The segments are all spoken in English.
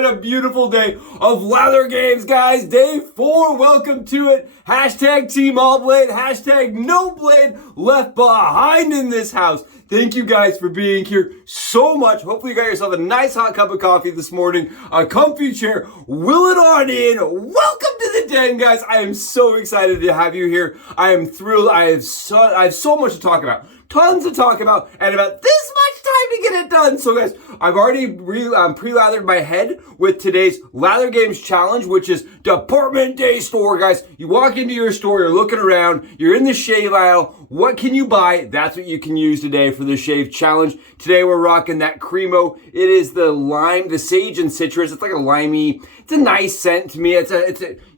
been a beautiful day of lather games, guys. Day 4, welcome to it. Hashtag Team All Blade, hashtag no blade left behind in this house. Thank you guys for being here so much. Hopefully you got yourself a nice hot cup of coffee this morning, a comfy chair, will it on in. Welcome to the den, guys. I am so excited to have you here. I am thrilled. I have so much to talk about. Tons to talk about, and about this much time to get it done. So guys, I've already pre-lathered my head with today's Lather Games Challenge, which is Department Day Store, guys. You walk into your store, you're looking around, you're in the shave aisle. What can you buy? That's what you can use today for the shave challenge. Today we're rocking that Cremo. It is the lime, the sage and citrus. It's like a limey, it's a nice scent to me.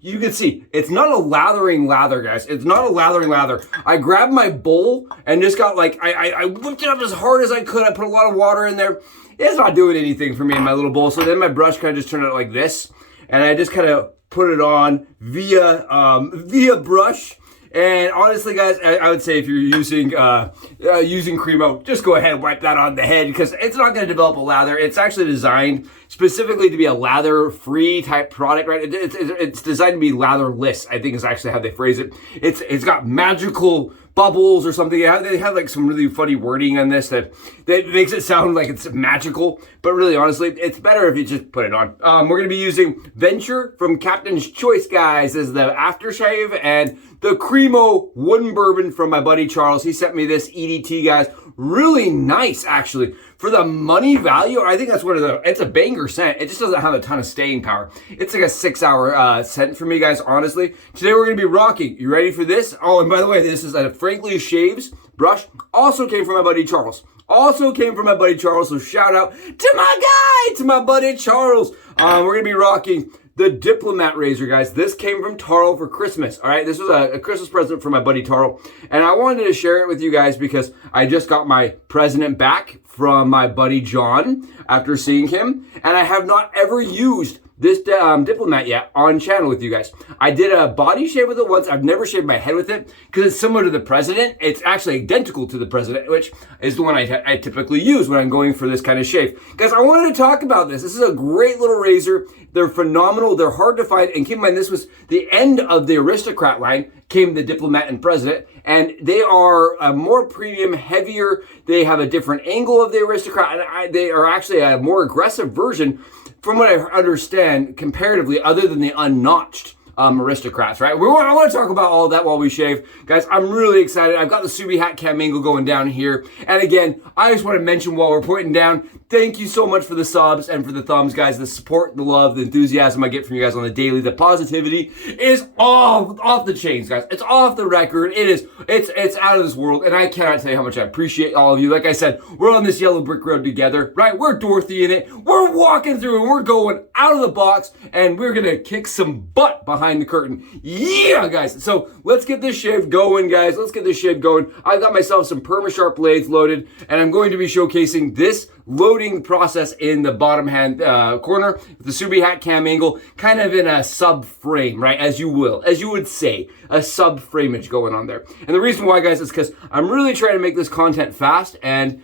You can see, it's not a lathering lather, guys. It's not a lathering lather. I grabbed my bowl and just got I whipped it up as hard as I could. I put a lot of water in there. It's not doing anything for me in my little bowl. So then my brush kind of just turned out like this. And I just kind of put it on via brush. And honestly, guys, I would say if you're using Cremo, just go ahead and wipe that on the head because it's not going to develop a lather. It's actually designed specifically to be a lather-free type product, right? It's designed to be latherless, I think is actually how they phrase it. It's got magical bubbles or something. They have like some really funny wording on this that makes it sound like it's magical, but really, honestly, it's better if you just put it on. We're going to be using Venture from Captain's Choice, guys, as the aftershave, and the Cremo wooden bourbon from my buddy Charles. He sent me this EDT, guys. Really nice, actually. For the money value, I think that's it's a banger scent. It just doesn't have a ton of staying power. It's like a 6-hour scent for me, guys, honestly. Today we're going to be rocking. You ready for this? Oh, and by the way, this is a Frankly Shaves brush. Also came from my buddy Charles. So shout out to my guy, to my buddy Charles. We're going to be rocking the Diplomat razor, guys. This came from Taro for Christmas, all right? This was a Christmas present for my buddy Taro, and I wanted to share it with you guys because I just got my present back from my buddy John after seeing him, and I have not ever used this Diplomat yet on channel with you guys. I did a body shave with it once. I've never shaved my head with it because it's similar to the President. It's actually identical to the President, which is the one I typically use when I'm going for this kind of shave. Guys, I wanted to talk about this. This is a great little razor. They're phenomenal. They're hard to find. And keep in mind, this was the end of the Aristocrat line, came the Diplomat and President, and they are a more premium, heavier. They have a different angle of the Aristocrat, and they are actually a more aggressive version from what I understand, comparatively, other than the unnotched Aristocrats, right? I want to talk about all of that while we shave. Guys, I'm really excited. I've got the Subi hat cam angle going down here. And again, I just want to mention while we're pointing down, thank you so much for the subs and for the thumbs, guys. The support, the love, the enthusiasm I get from you guys on the daily. The positivity is off the chains, guys. It's off the record. It's out of this world. And I cannot tell you how much I appreciate all of you. Like I said, we're on this yellow brick road together, right? We're Dorothy in it. We're walking through and we're going out of the box and we're going to kick some butt behind the curtain. Yeah, guys. So let's get this shave going, guys. Let's get this shave going. I've got myself some Permasharp blades loaded, and I'm going to be showcasing this loading process in the bottom hand corner with the Subi hat cam angle, kind of in a sub frame, right? As you would say, a sub frameage going on there. And the reason why, guys, is because I'm really trying to make this content fast and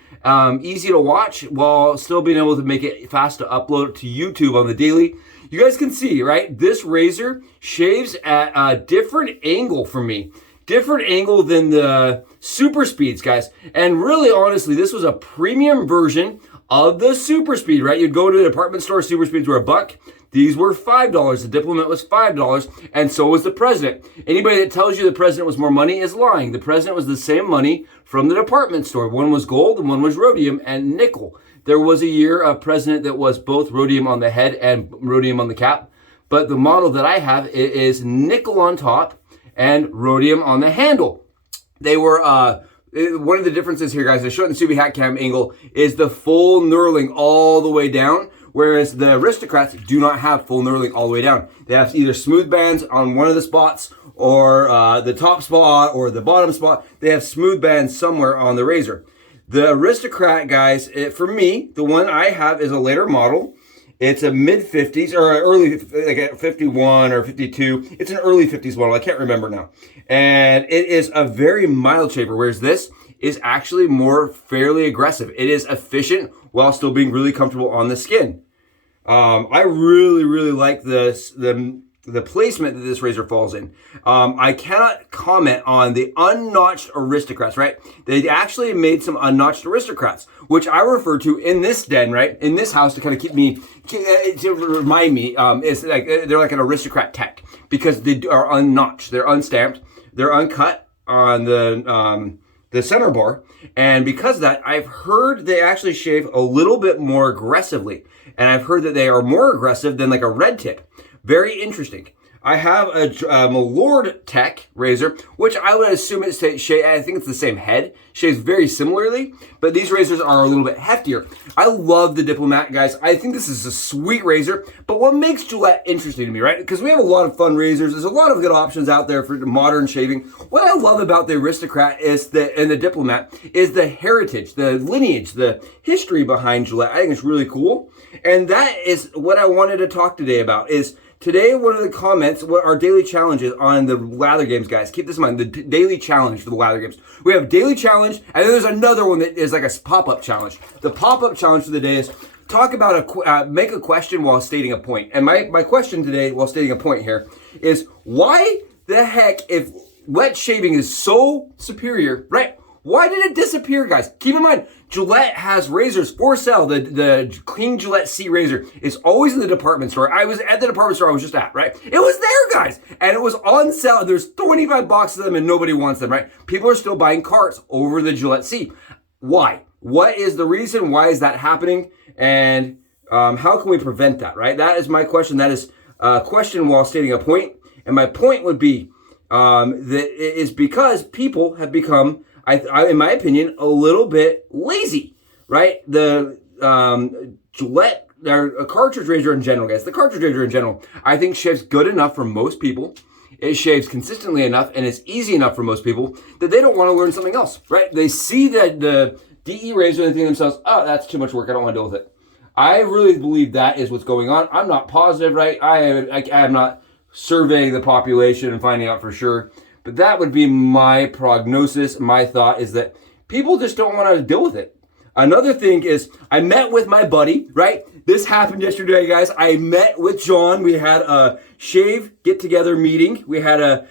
easy to watch while still being able to make it fast to upload it to YouTube on the daily. You guys can see, right? This razor shaves at a different angle for me. Different angle than the Super Speeds, guys. And really, honestly, this was a premium version of the Super Speed, right? You'd go to the department store, Super Speeds were $1. These were $5. The Diplomat was $5, and so was the President. Anybody that tells you the President was more money is lying. The President was the same money from the department store. One was gold and one was rhodium and nickel. There was a year of President that was both rhodium on the head and rhodium on the cap. But the model that I have is nickel on top and rhodium on the handle. They were, one of the differences here, guys, I showed in the Subi hat cam angle, is the full knurling all the way down, whereas the Aristocrats do not have full knurling all the way down. They have either smooth bands on one of the spots, or the top spot, or the bottom spot. They have smooth bands somewhere on the razor. The Aristocrat, guys, for me, the one I have is a later model. It's a mid-50s, or early, like a 51 or 52. It's an early 50s model. I can't remember now. And it is a very mild shaver, whereas this is actually more fairly aggressive. It is efficient while still being really comfortable on the skin. I really like the placement that this razor falls in. I cannot comment on the unnotched aristocrats, right? They actually made some unnotched aristocrats, which I refer to in this den, right? In this house to kind of keep me, to remind me, it's like, they're like an aristocrat tech because they are unnotched. They're unstamped. They're uncut on the center bar. And because of that, I've heard they actually shave a little bit more aggressively. And I've heard that they are more aggressive than like a red tip. Very interesting. I have a Lord Tech razor, which I would assume I think it's the same head. Shaves very similarly, but these razors are a little bit heftier. I love the Diplomat, guys. I think this is a sweet razor, but what makes Gillette interesting to me, right? Because we have a lot of fun razors. There's a lot of good options out there for modern shaving. What I love about the Aristocrat and the Diplomat is the heritage, the lineage, the history behind Gillette. I think it's really cool. And that is what I wanted to talk today about is today, one of the comments, what our daily challenges on the Lather games, guys. Keep this in mind, the daily challenge for the Lather games. We have daily challenge, and then there's another one that is like a pop-up challenge. The pop-up challenge for the day is talk about make a question while stating a point. And my question today, while stating a point here, is why the heck, if wet shaving is so superior, right? Why did it disappear, guys? Keep in mind, Gillette has razors for sale. The Clean Gillette C razor is always in the department store. I was at the department store I was just at, right? It was there, guys. And it was on sale. There's 25 boxes of them and nobody wants them, right? People are still buying carts over the Gillette C. Why? What is the reason? Why is that happening? And how can we prevent that, right? That is my question. That is a question while stating a point. And my point would be that it is because people have become, in my opinion, a little bit lazy, right? The Gillette, a cartridge razor in general, guys, the cartridge razor in general, I think shaves good enough for most people. It shaves consistently enough and it's easy enough for most people that they don't want to learn something else, right? They see that the DE razor and think to themselves, oh, that's too much work. I don't want to deal with it. I really believe that is what's going on. I'm not positive, right? I am not surveying the population and finding out for sure. But that would be my prognosis. My thought is that people just don't want to deal with it. Another thing is I met with my buddy, right? This happened yesterday, guys. I met with John. We had a shave get-together meeting. We had a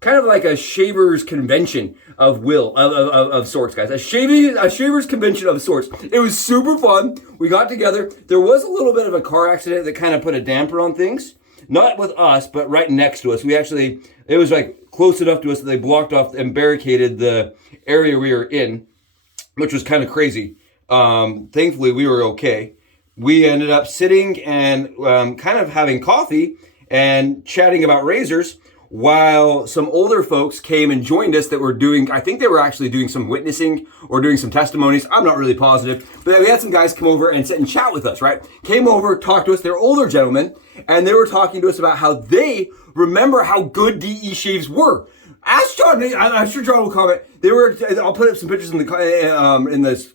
kind of like a shavers convention of sorts, guys. A shavers convention of sorts. It was super fun. We got together. There was a little bit of a car accident that kind of put a damper on things. Not with us, but right next to us. It was like close enough to us that they blocked off and barricaded the area we were in, which was kind of crazy. Thankfully, we were okay. We ended up sitting and kind of having coffee and chatting about razors while some older folks came and joined us that were doing, I think they were actually doing some witnessing or doing some testimonies. I'm not really positive, but we had some guys come over and sit and chat with us, right? Came over, talked to us. They're older gentlemen, and they were talking to us about how they remember how good DE shaves were. Ask John. I'm sure John will comment. I'll put up some pictures in this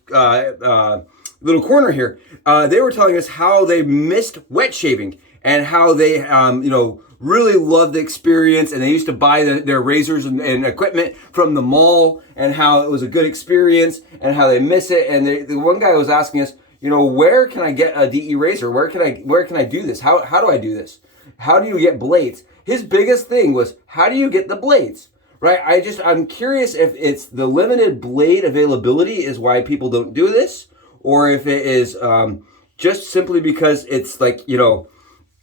little corner here. They were telling us how they missed wet shaving and how they, really loved the experience, and they used to buy their razors and equipment from the mall, and how it was a good experience, and how they miss it. And the one guy was asking us, where can I get a DE razor? Where can I do this? How do I do this? How do you get blades? His biggest thing was, how do you get the blades? Right? I'm curious if it's the limited blade availability is why people don't do this, or if it is just simply because it's like,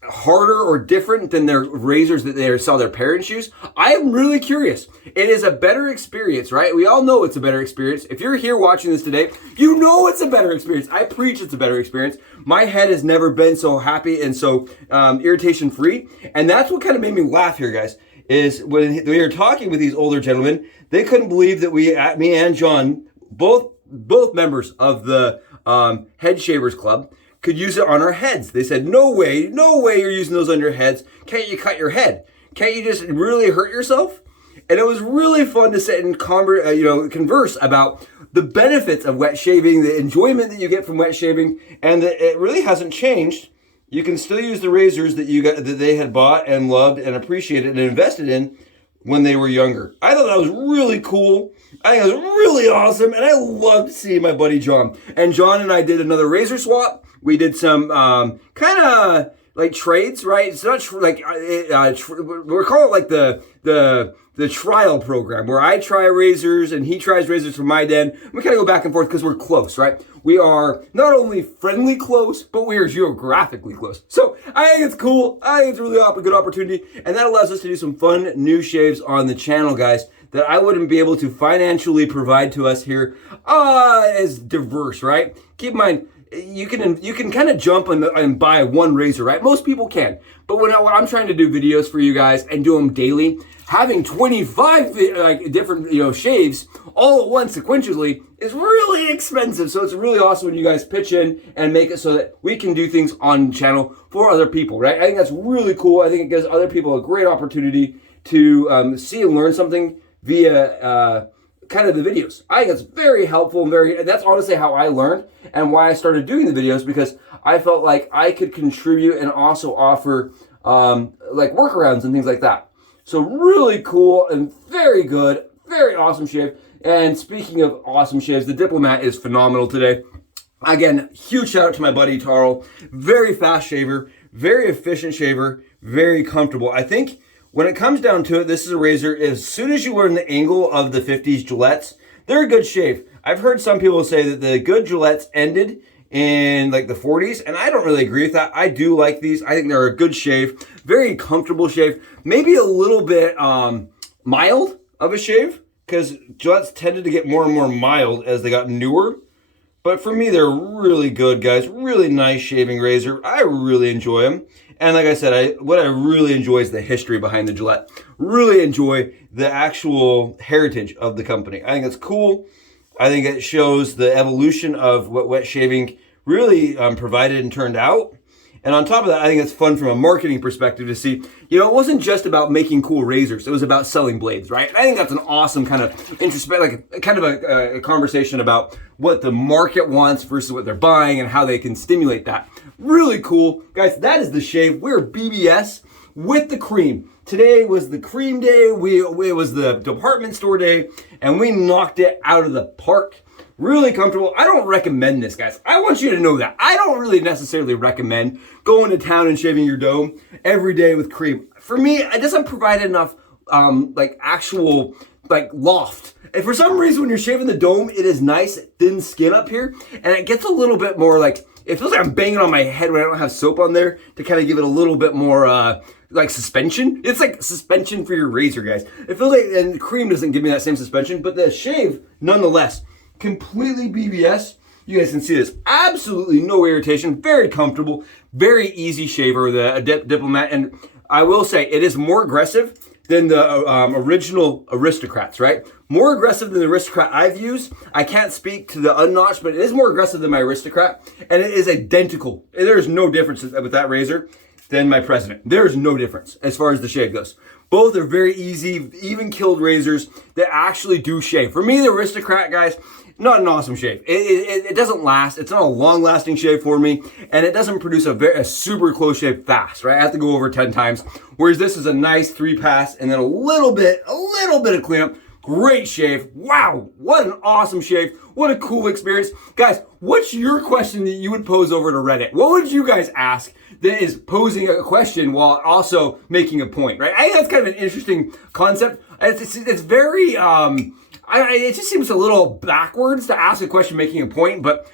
harder or different than their razors that they sell their parents use. I'm really curious. It is a better experience, right? We all know it's a better experience. If you're here watching this today, you know it's a better experience. I preach it's a better experience. My head has never been so happy and so irritation free. And that's what kind of made me laugh here, guys, is when we were talking with these older gentlemen, they couldn't believe that me and John, both members of the Head Shavers Club, could use it on our heads. They said, no way you're using those on your heads. Can't you cut your head? Can't you just really hurt yourself? And it was really fun to sit and converse about the benefits of wet shaving, the enjoyment that you get from wet shaving, and that it really hasn't changed. You can still use the razors that they had bought and loved and appreciated and invested in when they were younger. I thought that was really cool. I think it was really awesome, and I loved seeing my buddy John. And John and I did another razor swap. We did some kind of like trades, right? It's not we're calling it like the trial program, where I try razors and he tries razors from my den. We kind of go back and forth because we're close, right? We are not only friendly close, but we are geographically close. So I think it's cool. I think it's really a good opportunity, and that allows us to do some fun new shaves on the channel, guys, that I wouldn't be able to financially provide to us here as diverse, right? Keep in mind, you can kind of jump and buy one razor, right? Most people can. But when I'm trying to do videos for you guys and do them daily, having 25 different shaves all at once sequentially is really expensive. So it's really awesome when you guys pitch in and make it so that we can do things on channel for other people, right? I think that's really cool. I think it gives other people a great opportunity to see and learn something via kind of the videos. I think it's very helpful and that's honestly how I learned and why I started doing the videos, because I felt like I could contribute and also offer like workarounds and things like that. So really cool and very good, very awesome shave. And speaking of awesome shaves, the Diplomat is phenomenal today. Again, huge shout out to my buddy Tarl. Very fast shaver, very efficient shaver, very comfortable. I think when it comes down to it, this is a razor, as soon as you learn the angle of the 50s Gillettes, they're a good shave. I've heard some people say that the good Gillettes ended in like the 40s, and I don't really agree with that. I do like these. I think they're a good shave, very comfortable shave, maybe a little bit mild of a shave, because Gillettes tended to get more and more mild as they got newer. But for me, they're really good, guys. Really nice shaving razor. I really enjoy them. And like I said, what I really enjoy is the history behind the Gillette. Really enjoy the actual heritage of the company. I think it's cool. I think it shows the evolution of what wet shaving really provided and turned out. And on top of that, I think it's fun from a marketing perspective to see, it wasn't just about making cool razors. It was about selling blades, right? And I think that's an awesome kind of a conversation about what the market wants versus what they're buying and how they can stimulate that. Really cool. Guys, that is the shave. We're BBS with the cream. Today was the cream day. It was the department store day, and we knocked it out of the park. Really comfortable. I don't recommend this, guys. I want you to know that. I don't really necessarily recommend going to town and shaving your dome every day with cream. For me, it doesn't provide enough actual loft. And for some reason, when you're shaving the dome, it is nice, thin skin up here, and it gets a little bit more it feels like I'm banging on my head when I don't have soap on there to kind of give it a little bit more suspension. It's like suspension for your razor, guys. It feels like, and cream doesn't give me that same suspension, but the shave, nonetheless, completely BBS. You guys can see this. Absolutely no irritation. Very comfortable. Very easy shaver, the Diplomat. And I will say, it is more aggressive than the original Aristocrats, right? More aggressive than the Aristocrat I've used. I can't speak to the unnotched, but it is more aggressive than my Aristocrat. And it is identical. There's no difference with that razor than my President. There's no difference as far as the shave goes. Both are very easy, even-killed razors that actually do shave. For me, the Aristocrat, guys, not an awesome shave. It doesn't last. It's not a long-lasting shave for me, and it doesn't produce a super close shave fast, right? I have to go over 10 times, whereas this is a nice 3-pass and then a little bit of cleanup. Great shave. Wow, what an awesome shave. What a cool experience. Guys, what's your question that you would pose over to Reddit? What would you guys ask that is posing a question while also making a point, right? I think that's kind of an interesting concept. It's very, it just seems a little backwards to ask a question making a point, but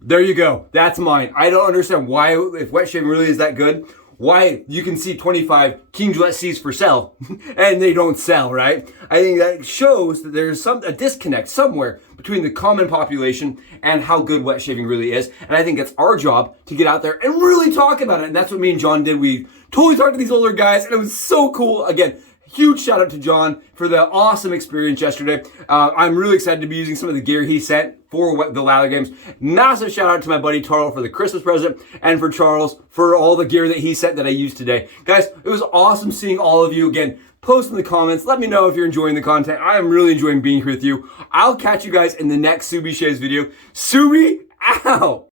there you go. That's mine. I don't understand why, if wet shaving really is that good, why you can see 25 King Gillette C's for sale and they don't sell, right? I think that shows that there's a disconnect somewhere between the common population and how good wet shaving really is. And I think it's our job to get out there and really talk about it. And that's what me and John did. We totally talked to these older guys, and it was so cool. Again, huge shout out to John for the awesome experience yesterday. I'm really excited to be using some of the gear he sent for the Lather games. Massive shout out to my buddy Charles for the Christmas present, and for Charles for all the gear that he sent that I used today. Guys, it was awesome seeing all of you. Again, post in the comments. Let me know if you're enjoying the content. I am really enjoying being here with you. I'll catch you guys in the next Subi Shaves video. Subi out!